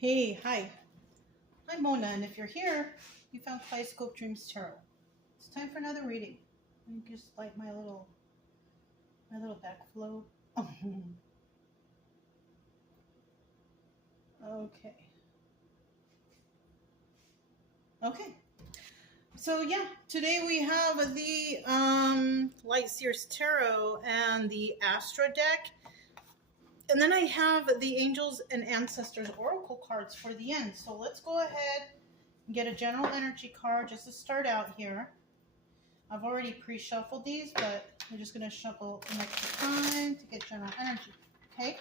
Hey, hi. I'm Mona, and if you're here, you found Kaleidoscope Dreams Tarot. It's time for another reading. Let me just light my little backflow. Okay. Okay. So yeah, today we have the Light Seers Tarot and the Astra deck. And then I have the Angels and Ancestors Oracle cards for the end. So let's go ahead and get a general energy card just to start out here. I've already pre-shuffled these, but we're just going to shuffle an extra time to get general energy. Okay?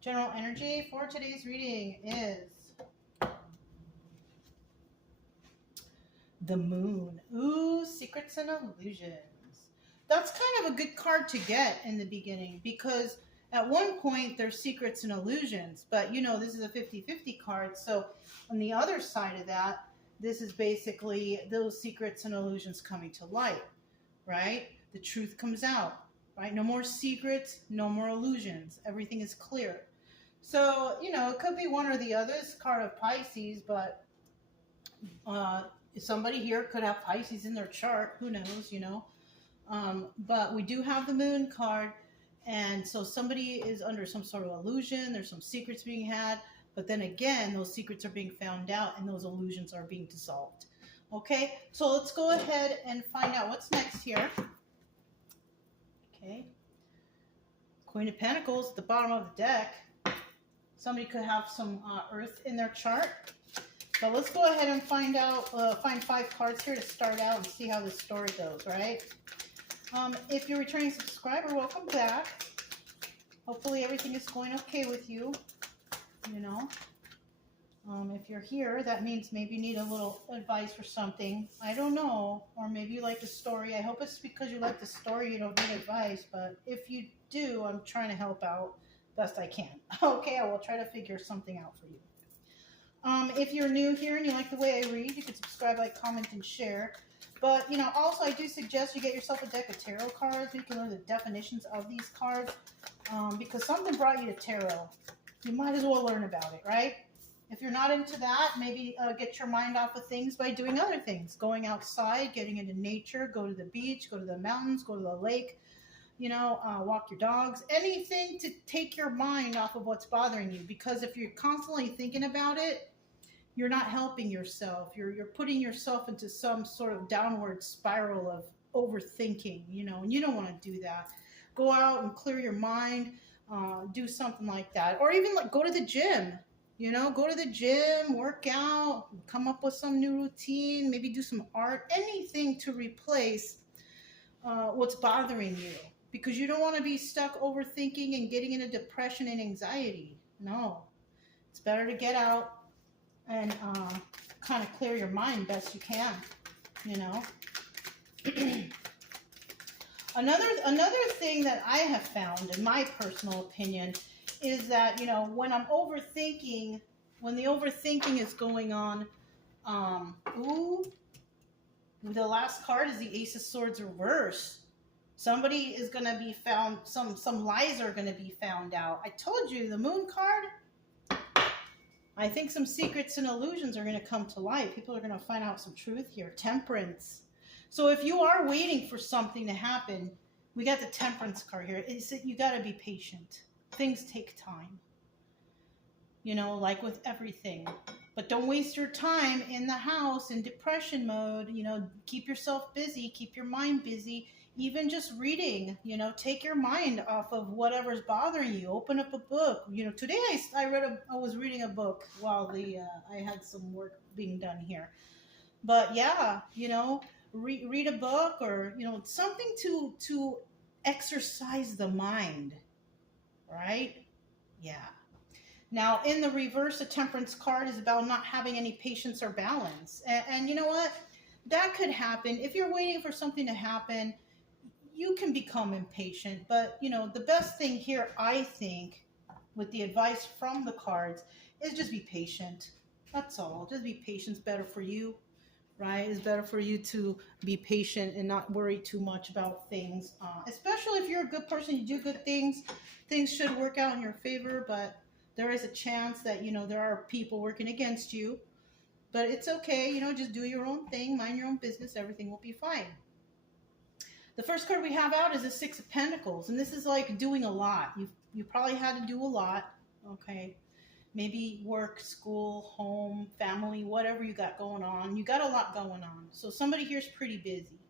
General energy for today's reading is the Moon. Ooh, Secrets and Illusions. That's kind of a good card to get in the beginning because at one point there's secrets and illusions, but you know, this is a 50-50 card. So on the other side of that, this is basically those secrets and illusions coming to light, right? The truth comes out, right? No more secrets, no more illusions. Everything is clear. So, you know, it could be one or the other. It's card of Pisces, but somebody here could have Pisces in their chart. Who knows, you know? But we do have the Moon card, and so somebody is under some sort of illusion. There's some secrets being had, but then again, those secrets are being found out and those illusions are being dissolved. Okay, so let's go ahead and find out what's next here. Okay, Queen of Pentacles at the bottom of the deck. Somebody could have some Earth in their chart. So let's go ahead and find out, find 5 cards here to start out and see how this story goes, right? If you're a returning subscriber, welcome back. Hopefully everything is going okay with you, you know. If you're here, that means maybe you need a little advice for something. I don't know. Or maybe you like the story. I hope it's because you like the story, you don't need advice. But if you do, I'm trying to help out best I can. Okay, I will try to figure something out for you. If you're new here and you like the way I read, you can subscribe, like, comment, and share. But, you know, also I do suggest you get yourself a deck of tarot cards. You can learn the definitions of these cards. Because something brought you to tarot. You might as well learn about it, right? If you're not into that, maybe get your mind off of things by doing other things. Going outside, getting into nature, go to the beach, go to the mountains, go to the lake, you know, walk your dogs. Anything to take your mind off of what's bothering you. Because if you're constantly thinking about it, you're not helping yourself. You're putting yourself into some sort of downward spiral of overthinking, you know, and you don't want to do that. Go out and clear your mind, do something like that. Or even like go to the gym, you know, go to the gym, work out, come up with some new routine, maybe do some art, anything to replace what's bothering you. Because you don't want to be stuck overthinking and getting into depression and anxiety. No, it's better to get out and kind of clear your mind best you can, you know. Another thing that I have found, in my personal opinion, is that, you know, when I'm overthinking, when the overthinking is going on, ooh, the last card is the Ace of Swords reverse. Somebody is going to be found, some lies are going to be found out. I told you, the Moon card, I think some secrets and illusions are going to come to light. People are going to find out some truth here. Temperance. So if you are waiting for something to happen, we got the Temperance card here. You got to be patient. Things take time. You know, like with everything. But don't waste your time in the house in depression mode. You know, keep yourself busy. Keep your mind busy. Even just reading, you know, take your mind off of whatever's bothering you. Open up a book. You know, today I was reading a book while I had some work being done here. But yeah, you know, read a book, or, you know, something to exercise the mind, right? Yeah. Now, in the reverse, the Temperance card is about not having any patience or balance. And you know what? That could happen. If you're waiting for something to happen, you can become impatient. But, you know, the best thing here, I think, with the advice from the cards, is just be patient. That's all. Just be patient. It's better for you, right? It's better for you to be patient and not worry too much about things. Especially if you're a good person, you do good things, things should work out in your favor, but there is a chance that, there are people working against you. But it's okay, just do your own thing, mind your own business, everything will be fine. The first card we have out is the Six of Pentacles, and this is like doing a lot. You probably had to do a lot, okay? Maybe work, school, home, family, whatever you got going on. You got a lot going on. So somebody here is pretty busy.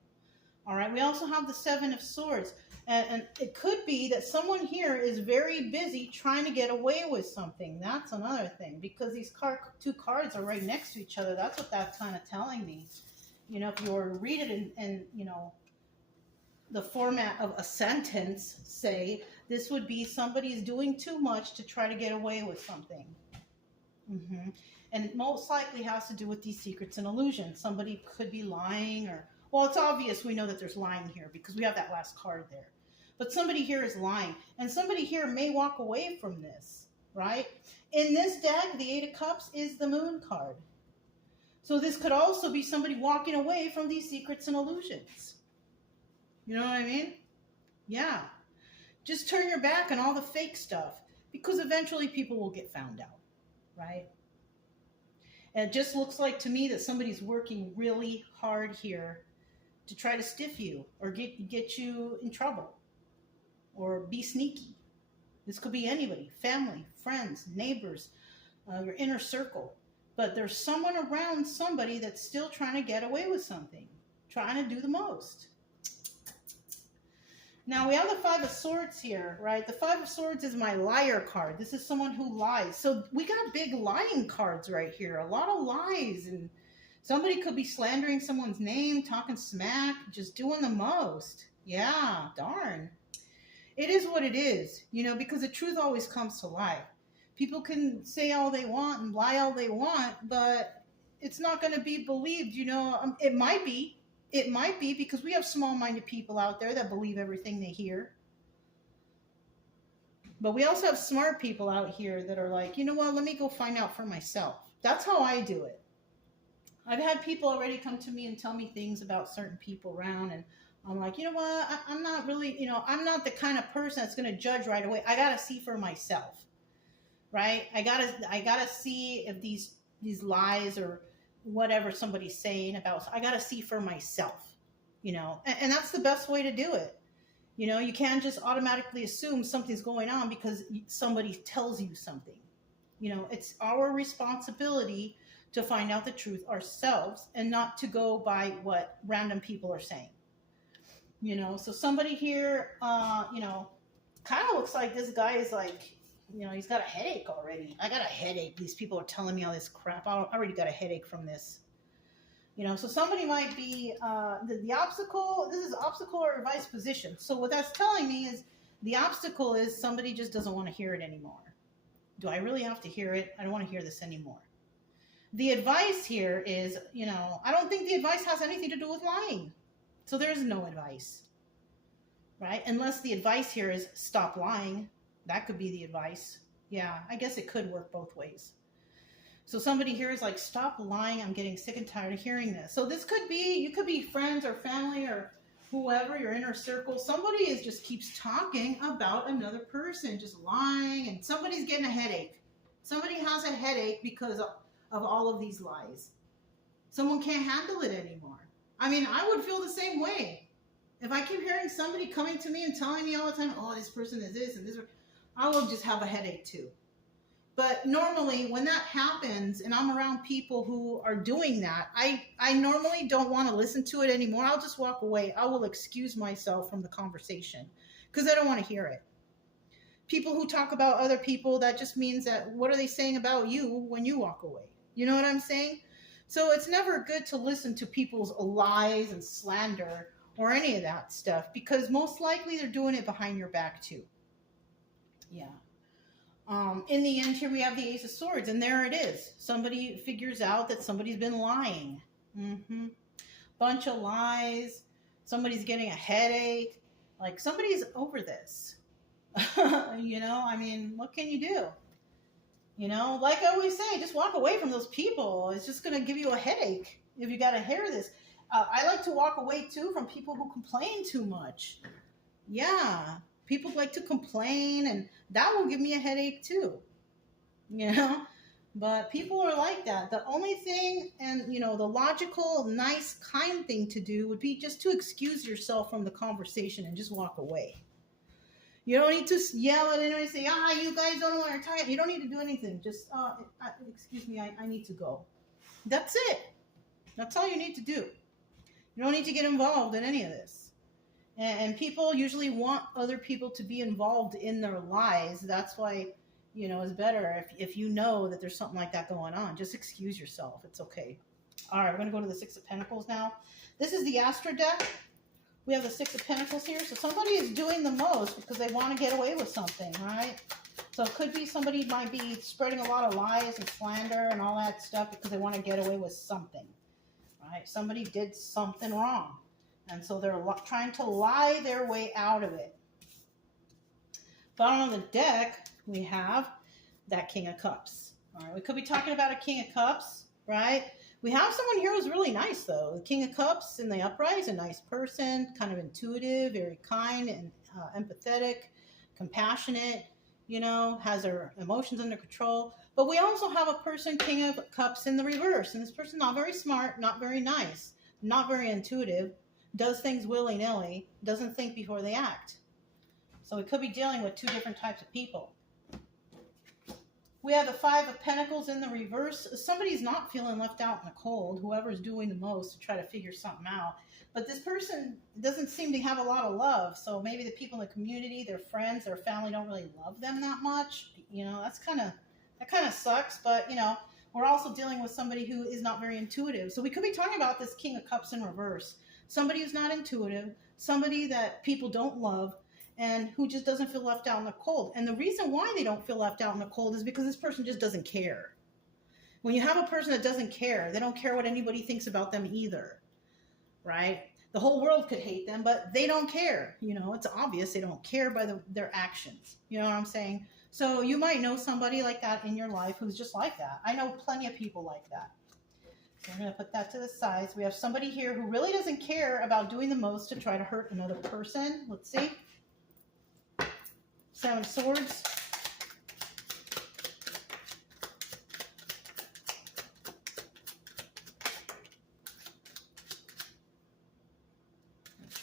All right, we also have the Seven of Swords. And it could be that someone here is very busy trying to get away with something. That's another thing, because these two cards are right next to each other. That's what that's kind of telling me. If you were to read it in the format of a sentence, say, this would be somebody's doing too much to try to get away with something. And it most likely has to do with these secrets and illusions. Somebody could be lying, or, well, it's obvious we know that there's lying here because we have that last card there. But somebody here is lying, and somebody here may walk away from this, right? In this deck, the Eight of Cups is the Moon card. So this could also be somebody walking away from these secrets and illusions. You know what I mean? Yeah. Just turn your back on all the fake stuff, because eventually people will get found out, right? And it just looks like to me that somebody's working really hard here to try to stiff you or get you in trouble or be sneaky. This could be anybody, family, friends, neighbors, your inner circle. But there's someone around somebody that's still trying to get away with something, trying to do the most. Now, we have the Five of Swords here, right? The Five of Swords is my liar card. This is someone who lies. So we got big lying cards right here. A lot of lies. And somebody could be slandering someone's name, talking smack, just doing the most. Yeah, darn. It is what it is, because the truth always comes to light. People can say all they want and lie all they want, but it's not going to be believed, It might be. It might be, because we have small-minded people out there that believe everything they hear. But we also have smart people out here that are like, let me go find out for myself. That's how I do it. I've had people already come to me and tell me things about certain people around, and I'm like, I'm not really, I'm not the kind of person that's going to judge right away. I got to see for myself, right? I gotta see if these lies or whatever somebody's saying about, I got to see for myself, and that's the best way to do it. You can't just automatically assume something's going on because somebody tells you something. It's our responsibility to find out the truth ourselves and not to go by what random people are saying. So somebody here, kind of looks like this guy is like, he's got a headache already. I got a headache. These people are telling me all this crap. I already got a headache from this. So somebody might be, the obstacle, this is obstacle or advice position. So what that's telling me is the obstacle is somebody just doesn't want to hear it anymore. Do I really have to hear it? I don't want to hear this anymore. The advice here is, I don't think the advice has anything to do with lying. So there is no advice, right? Unless the advice here is stop lying. That could be the advice. Yeah, I guess it could work both ways. So somebody here is like, stop lying. I'm getting sick and tired of hearing this. So this could be, you could be friends or family or whoever, your inner circle. Somebody just keeps talking about another person, just lying, and somebody's getting a headache. Somebody has a headache because of all of these lies. Someone can't handle it anymore. I mean, I would feel the same way. If I keep hearing somebody coming to me and telling me all the time, oh, this person is this and this, I will just have a headache too. But normally when that happens and I'm around people who are doing that, I normally don't want to listen to it anymore. I'll just walk away. I will excuse myself from the conversation because I don't want to hear it. People who talk about other people, that just means that what are they saying about you when you walk away? You know what I'm saying? So it's never good to listen to people's lies and slander or any of that stuff, because most likely they're doing it behind your back too. Yeah. In the end here we have the Ace of Swords, and there it is. Somebody figures out that somebody's been lying. Bunch of lies. Somebody's getting a headache. Like somebody's over this. I mean, what can you do? You know, like I always say, just walk away from those people. It's just going to give you a headache if you got to hear this. I like to walk away too from people who complain too much. Yeah, people like to complain, and that will give me a headache too. You know, but people are like that. The only thing, and you know, the logical, nice, kind thing to do would be just to excuse yourself from the conversation and just walk away. You don't need to yell at anyone and say, you guys don't want to talk. You don't need to do anything. Just, excuse me, I need to go. That's it. That's all you need to do. You don't need to get involved in any of this. And people usually want other people to be involved in their lives. That's why, you know, it's better if you know that there's something like that going on. Just excuse yourself. It's okay. All right, we're going to go to the Six of Pentacles now. This is the Astra deck. We have the Six of Pentacles here. So somebody is doing the most because they want to get away with something, right? So it could be somebody might be spreading a lot of lies and slander and all that stuff because they want to get away with something, right? Somebody did something wrong. And so they're trying to lie their way out of it. Bottom of the deck, we have that King of Cups. All right, we could be talking about a King of Cups, right? We have someone here who's really nice, though. The King of Cups in the upright is a nice person, kind of intuitive, very kind and empathetic, compassionate, you know, has her emotions under control. But we also have a person, King of Cups, in the reverse. And this person not very smart, not very nice, not very intuitive, does things willy-nilly, doesn't think before they act. So we could be dealing with two different types of people. We have the Five of Pentacles in the reverse. Somebody's not feeling left out in the cold, whoever's doing the most to try to figure something out. But this person doesn't seem to have a lot of love. So maybe the people in the community, their friends, their family don't really love them that much. You know, that kind of sucks. But, you know, we're also dealing with somebody who is not very intuitive. So we could be talking about this King of Cups in reverse. Somebody who's not intuitive, somebody that people don't love, and who just doesn't feel left out in the cold. And the reason why they don't feel left out in the cold is because this person just doesn't care. When you have a person that doesn't care, they don't care what anybody thinks about them either, right? The whole world could hate them, but they don't care. You know, it's obvious they don't care by their actions. You know what I'm saying? So you might know somebody like that in your life who's just like that. I know plenty of people like that. So I'm going to put that to the side. So we have somebody here who really doesn't care about doing the most to try to hurt another person. Let's see. Seven of Swords.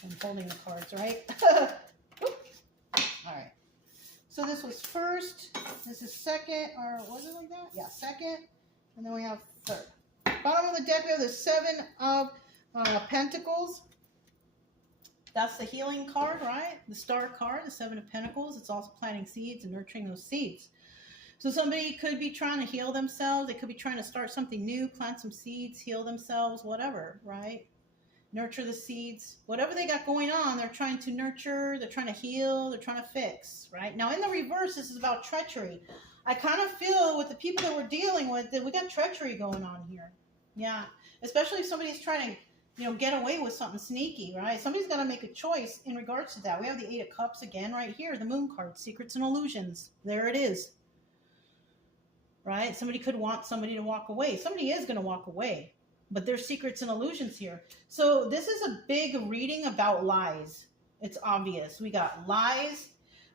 I'm holding the cards, right? All right. So this was first. This is second, or was it like that? Yeah, second. And then we have third. Bottom of the deck, we have the Seven of Pentacles. That's the healing card, right? The Star card, the Seven of Pentacles. It's also planting seeds and nurturing those seeds. So somebody could be trying to heal themselves. They could be trying to start something new, plant some seeds, heal themselves, whatever, right? Nurture the seeds. Whatever they got going on, they're trying to nurture, they're trying to heal, they're trying to fix, right? Now, in the reverse, this is about treachery. I kind of feel with the people that we're dealing with that we got treachery going on here. Yeah, especially if somebody's trying to, you know, get away with something sneaky, right? Somebody's got to make a choice in regards to that. We have the Eight of Cups again right here, the Moon card, Secrets and Illusions. There it is, right? Somebody could want somebody to walk away. Somebody is going to walk away, but there's secrets and illusions here. So this is a big reading about lies. It's obvious. We got lies.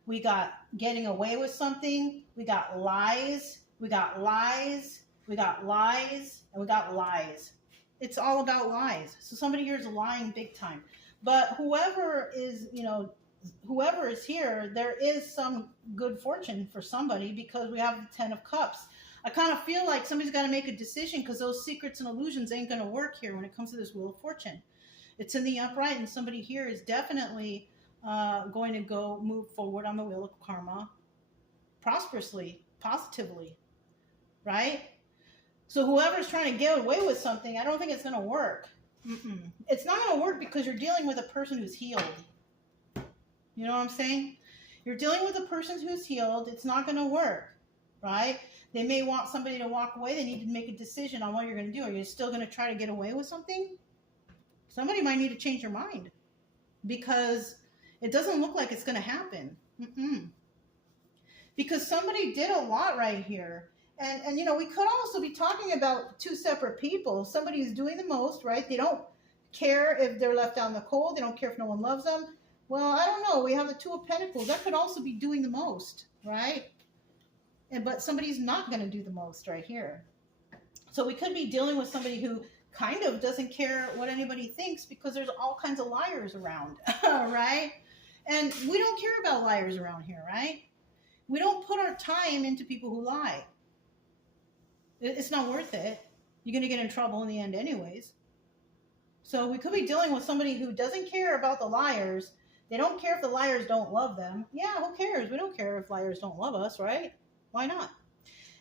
We got getting away with something. We got lies. We got lies. We got lies. And we got lies. It's all about lies. So somebody here is lying big time. But whoever is, you know, whoever is here, there is some good fortune for somebody because we have the Ten of Cups. I kind of feel like somebody's got to make a decision because those secrets and illusions ain't going to work here when it comes to this Wheel of Fortune. It's in the upright, and somebody here is definitely going to go move forward on the Wheel of Karma prosperously, positively, right? So whoever's trying to get away with something, I don't think it's going to work. It's not going to work because you're dealing with a person who's healed. You know what I'm saying? You're dealing with a person who's healed. It's not going to work, right? They may want somebody to walk away. They need to make a decision on what you're going to do. Are you still going to try to get away with something? Somebody might need to change your mind because it doesn't look like it's going to happen. Because somebody did a lot right here. And you know, we could also be talking about two separate people. Somebody who's doing the most, right? They don't care if they're left out in the cold. They don't care if no one loves them. Well, I don't know. We have the Two of Pentacles. That could also be doing the most, right? But somebody's not going to do the most right here. So we could be dealing with somebody who kind of doesn't care what anybody thinks because there's all kinds of liars around, right? And we don't care about liars around here, right? We don't put our time into people who lie. It's not worth it. You're going to get in trouble in the end anyways. So we could be dealing with somebody who doesn't care about the liars. They don't care if the liars don't love them. Yeah, who cares? We don't care if liars don't love us, right? Why not?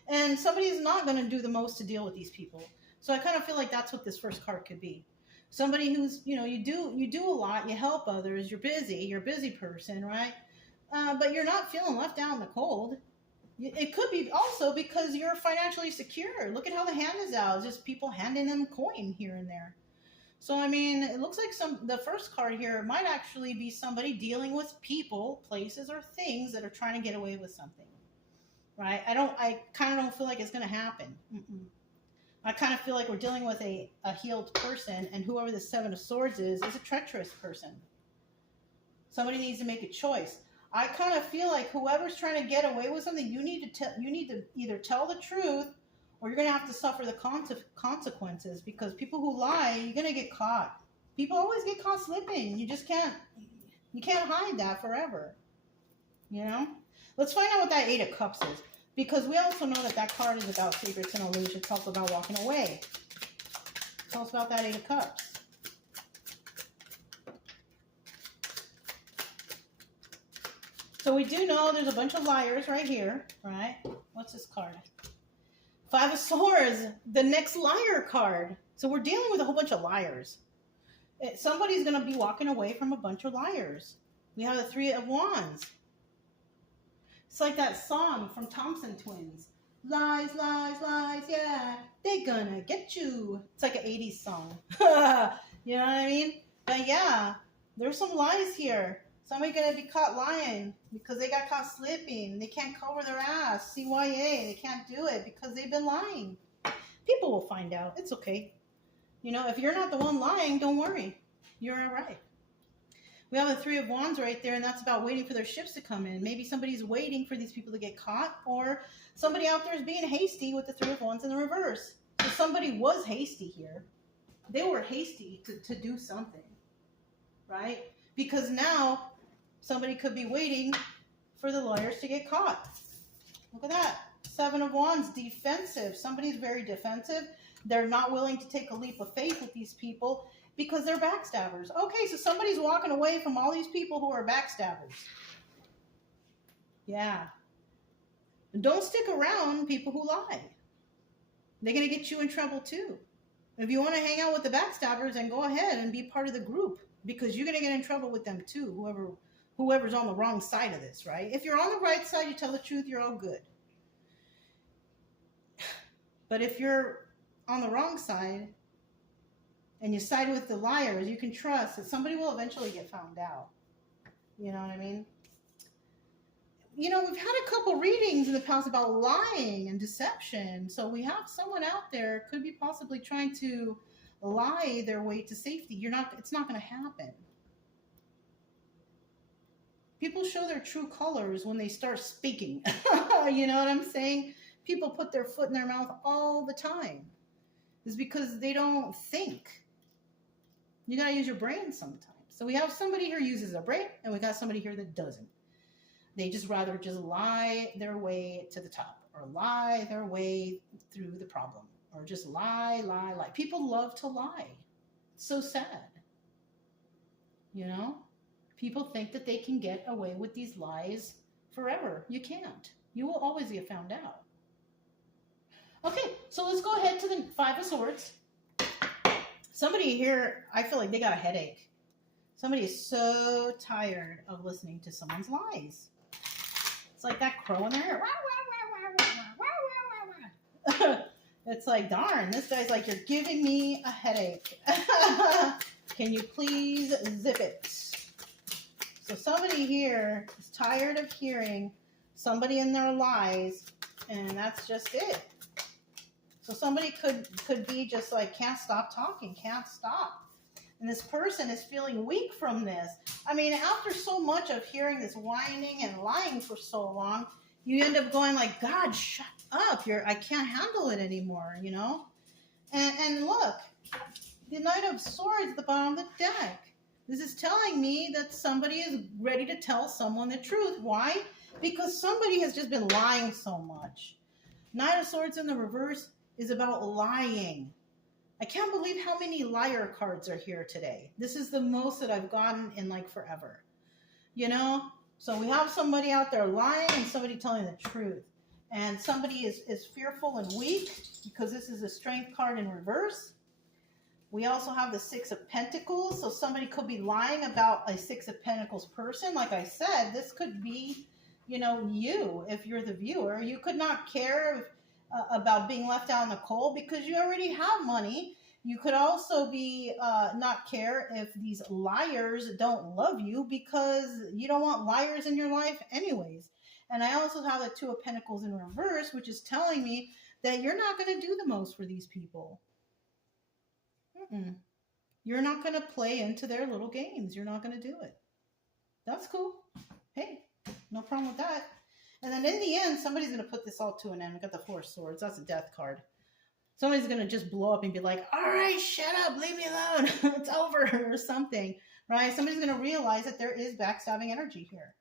And somebody's not going to do the most to deal with these people. So I kind of feel like that's what this first card could be. Somebody who's, you know, you do a lot, you help others, you're a busy person, right? But you're not feeling left out in the cold. It could be also because you're financially secure. Look at how the hand is out. It's just people handing them coin here and there. So, I mean, it looks like the first card here might actually be somebody dealing with people, places, or things that are trying to get away with something, right? I kind of don't feel like it's going to happen. I kind of feel like we're dealing with a healed person, and whoever the Seven of Swords is a treacherous person. Somebody needs to make a choice. I kind of feel like whoever's trying to get away with something, you need to either tell the truth, or you're going to have to suffer the consequences, because people who lie, you're going to get caught. People always get caught slipping. You can't hide that forever. You know? Let's find out what that Eight of Cups is, because we also know that that card is about secrets and illusions. Talk about walking away. Tell us about that Eight of Cups. So we do know there's a bunch of liars right here, right? What's this card? Five of Swords, the next liar card. So we're dealing with a whole bunch of liars. Somebody's going to be walking away from a bunch of liars. We have the Three of Wands. It's like that song from Thompson Twins. Lies, lies, lies, yeah. They gonna get you. It's like an 80s song. You know what I mean? But yeah, there's some lies here. Somebody's going to be caught lying because they got caught slipping. They can't cover their ass. CYA. They can't do it because they've been lying. People will find out. It's okay. You know, if you're not the one lying, don't worry. You're all right. We have the Three of Wands right there, and that's about waiting for their ships to come in. Maybe somebody's waiting for these people to get caught, or somebody out there is being hasty with the Three of Wands in the reverse. So somebody was hasty here. They were hasty to do something, right? Because now somebody could be waiting for the lawyers to get caught. Look at that. Seven of Wands, defensive. Somebody's very defensive. They're not willing to take a leap of faith with these people because they're backstabbers. Okay, so somebody's walking away from all these people who are backstabbers. Yeah. Don't stick around people who lie. They're going to get you in trouble too. If you want to hang out with the backstabbers, then go ahead and be part of the group, because you're going to get in trouble with them too, whoever's on the wrong side of this, right? If you're on the right side, you tell the truth, you're all good. But if you're on the wrong side and you side with the liars, you can trust that somebody will eventually get found out. You know what I mean? You know, we've had a couple readings in the past about lying and deception. So we have someone out there could be possibly trying to lie their way to safety. It's not going to happen. People show their true colors when they start speaking. You know what I'm saying? People put their foot in their mouth all the time. It's because they don't think. You got to use your brain sometimes. So we have somebody here who uses their brain, and we got somebody here that doesn't. They just rather just lie their way to the top, or lie their way through the problem, or just lie, lie, lie. People love to lie. It's so sad. You know? People think that they can get away with these lies forever. You can't. You will always get found out. Okay, so let's go ahead to the Five of Swords. Somebody here, I feel like they got a headache. Somebody is so tired of listening to someone's lies. It's like that crow in their ear. It's like, darn, this guy's like, you're giving me a headache. Can you please zip it? So somebody here is tired of hearing somebody in their lies, and that's just it. So somebody could be just like, can't stop talking, can't stop. And this person is feeling weak from this. I mean, after so much of hearing this whining and lying for so long, you end up going like, God, shut up. I can't handle it anymore, you know? And look, the Knight of Swords at the bottom of the deck. This is telling me that somebody is ready to tell someone the truth. Why? Because somebody has just been lying so much. Knight of Swords in the reverse is about lying. I can't believe how many liar cards are here today. This is the most that I've gotten in like forever. You know? So we have somebody out there lying and somebody telling the truth. And somebody is fearful and weak because this is a strength card in reverse. We also have the Six of Pentacles. So somebody could be lying about a Six of Pentacles person. Like I said, this could be, you know, you, if you're the viewer. You could not care about being left out in the cold because you already have money. You could also be not care if these liars don't love you because you don't want liars in your life anyways. And I also have the Two of Pentacles in reverse, which is telling me that you're not going to do the most for these people. You're not going to play into their little games. You're not going to do it. That's cool. Hey, no problem with that. And then in the end, somebody's going to put this all to an end. We got the Four of Swords. That's a death card. Somebody's going to just blow up and be like, all right, shut up, leave me alone. It's over or something, right? Somebody's going to realize that there is backstabbing energy here.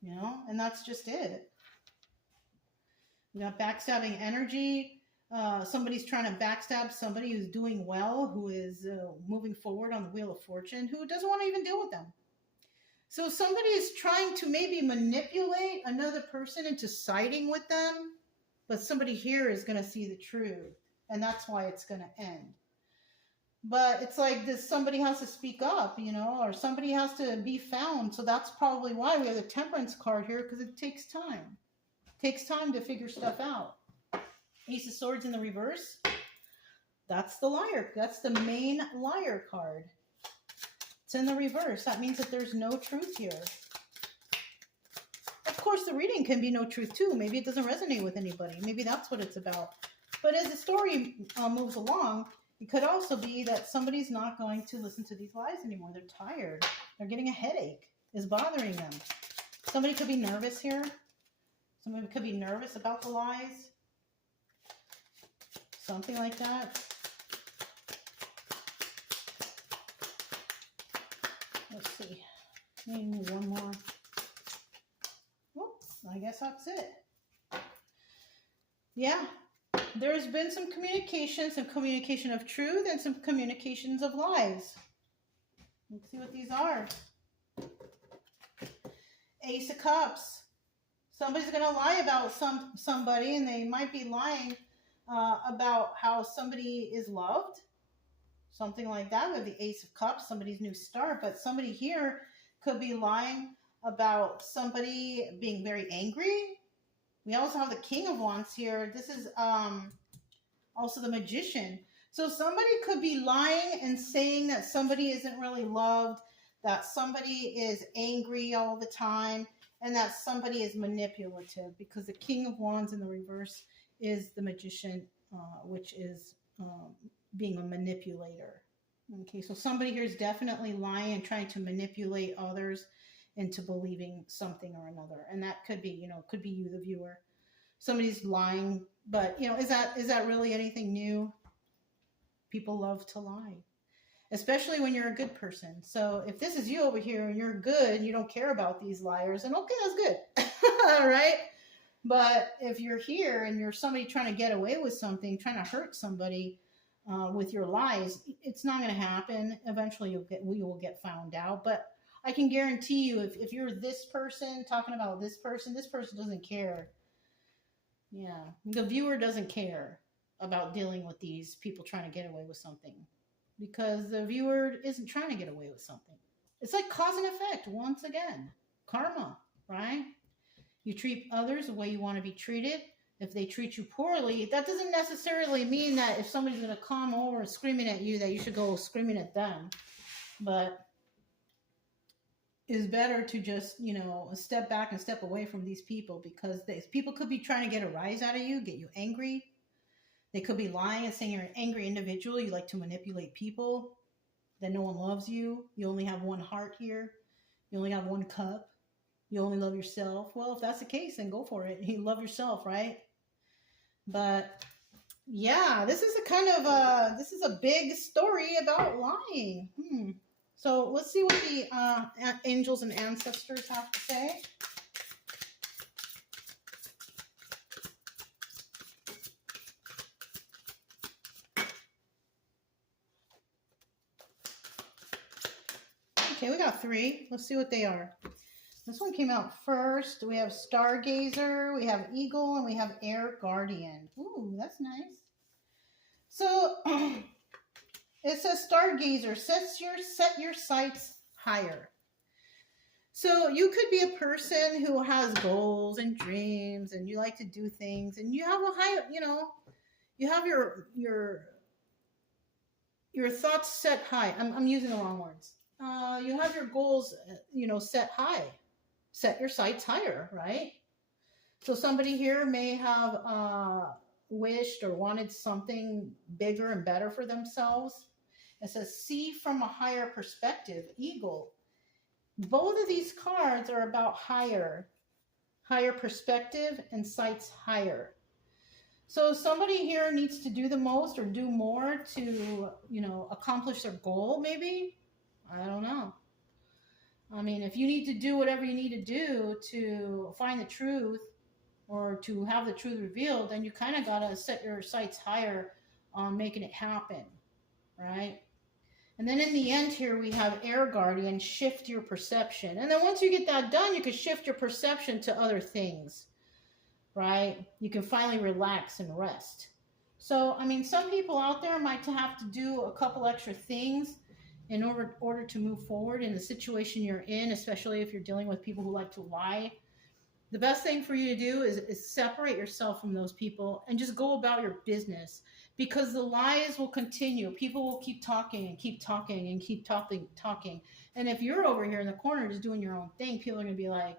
You know, and that's just it. We got backstabbing energy. Somebody's trying to backstab somebody who's doing well, who is moving forward on the Wheel of Fortune, who doesn't want to even deal with them. So somebody is trying to maybe manipulate another person into siding with them, but somebody here is going to see the truth, and that's why it's going to end. But it's like this: somebody has to speak up, you know, or somebody has to be found. So that's probably why we have the Temperance card here, because it takes time. It takes time to figure stuff out. Ace of Swords in the reverse. That's the liar. That's the main liar card. It's in the reverse. That means that there's no truth here. Of course, the reading can be no truth too. Maybe it doesn't resonate with anybody. Maybe that's what it's about. But as the story moves along, it could also be that somebody's not going to listen to these lies anymore. They're tired. They're getting a headache. It's bothering them. Somebody could be nervous here. Somebody could be nervous about the lies. Something like that. Let's see. Maybe one more. Well, I guess that's it. Yeah. There's been some communication of truth and some communications of lies. Let's see what these are. Ace of Cups. Somebody's going to lie about somebody, and they might be lying about how somebody is loved. Something like that. We have the Ace of Cups, somebody's new start, but somebody here could be lying about somebody being very angry. We also have the King of Wands here. This is also the Magician. So somebody could be lying and saying that somebody isn't really loved, that somebody is angry all the time, and that somebody is manipulative, because the King of Wands in the reverse is the Magician, which is being a manipulator. Okay, so somebody here is definitely lying and trying to manipulate others into believing something or another. And that could be, you know, could be you, the viewer. Somebody's lying, but, you know, is that really anything new? People love to lie, especially when you're a good person. So if this is you over here and you're good and you don't care about these liars, then okay, that's good. All right. But if you're here and you're somebody trying to get away with something, trying to hurt somebody with your lies, it's not going to happen. Eventually we will get found out. But I can guarantee you, if you're this person talking about this person doesn't care. Yeah. The viewer doesn't care about dealing with these people trying to get away with something, because the viewer isn't trying to get away with something. It's like cause and effect once again. Karma, right? You treat others the way you want to be treated. If they treat you poorly, that doesn't necessarily mean that if somebody's going to come over screaming at you, that you should go screaming at them. But it's better to just, you know, step back and step away from these people, because these people could be trying to get a rise out of you, get you angry. They could be lying and saying you're an angry individual. You like to manipulate people, that no one loves you. You only have one heart here. You only have one cup. You only love yourself. Well, if that's the case, then go for it. You love yourself, right? But yeah, this is this is a big story about lying. So let's see what the angels and ancestors have to say. Okay, we got 3. Let's see what they are. This one came out first. We have Stargazer, we have Eagle, and we have Air Guardian. Ooh, that's nice. So it says Stargazer, set your sights higher. So you could be a person who has goals and dreams, and you like to do things, and you have a high, you have your thoughts set high. I'm using the wrong words. You have your goals, set high. Set your sights higher, right? So somebody here may have wished or wanted something bigger and better for themselves. It says, see from a higher perspective, Eagle. Both of these cards are about higher perspective and sights higher. So somebody here needs to do the most or do more to, accomplish their goal, maybe. I don't know. I mean, if you need to do whatever you need to do to find the truth or to have the truth revealed, then you kind of got to set your sights higher on making it happen, right? And then in the end here, we have Air Guardian, shift your perception. And then once you get that done, you can shift your perception to other things, right? You can finally relax and rest. So, I mean, some people out there might have to do a couple extra things in order to move forward in the situation you're in, especially if you're dealing with people who like to lie. The best thing for you to do is separate yourself from those people and just go about your business, because the lies will continue. People will keep talking and keep talking and keep talking. And if you're over here in the corner just doing your own thing, people are going to be like,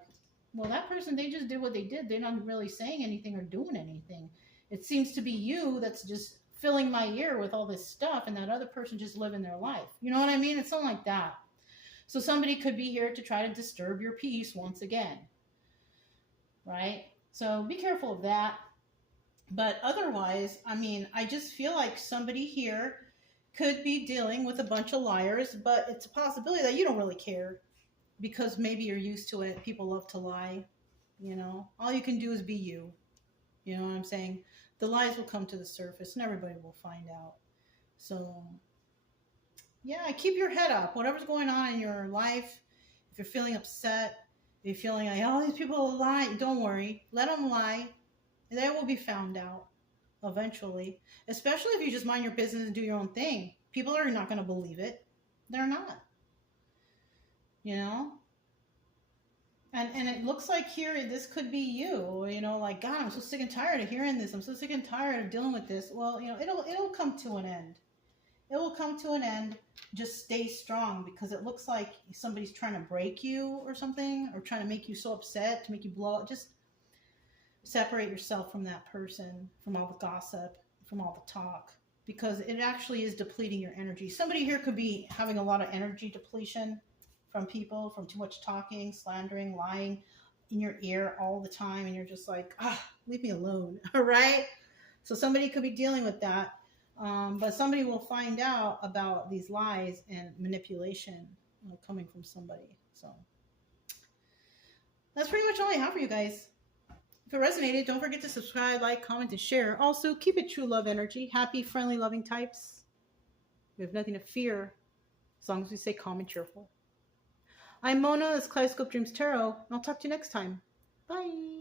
well, that person, they just did what they did. They're not really saying anything or doing anything. It seems to be you that's just filling my ear with all this stuff, and that other person just living their life. You know what I mean? It's something like that. So somebody could be here to try to disturb your peace once again, right? So be careful of that. But otherwise, I mean, I just feel like somebody here could be dealing with a bunch of liars, but it's a possibility that you don't really care because maybe you're used to it. People love to lie, All you can do is be you. You know what I'm saying? The lies will come to the surface and everybody will find out. So, yeah, keep your head up. Whatever's going on in your life, if you're feeling upset, if you're feeling like, oh, these people are lying, don't worry. Let them lie. They will be found out eventually, especially if you just mind your business and do your own thing. People are not going to believe it. They're not. And it looks like here, this could be you, like, God, I'm so sick and tired of hearing this. I'm so sick and tired of dealing with this. Well, it'll come to an end. It will come to an end. Just stay strong, because it looks like somebody's trying to break you or something, or trying to make you so upset, to make you blow up. Just separate yourself from that person, from all the gossip, from all the talk, because it actually is depleting your energy. Somebody here could be having a lot of energy depletion from people, from too much talking, slandering, lying in your ear all the time, and you're just like, leave me alone, all right? So somebody could be dealing with that, but somebody will find out about these lies and manipulation coming from somebody. So that's pretty much all I have for you guys. If it resonated, don't forget to subscribe, like, comment, and share. Also, keep it true love energy. Happy, friendly, loving types. We have nothing to fear as long as we stay calm and cheerful. I'm Mona, this is Kaleidoscope Dreams Tarot, and I'll talk to you next time. Bye.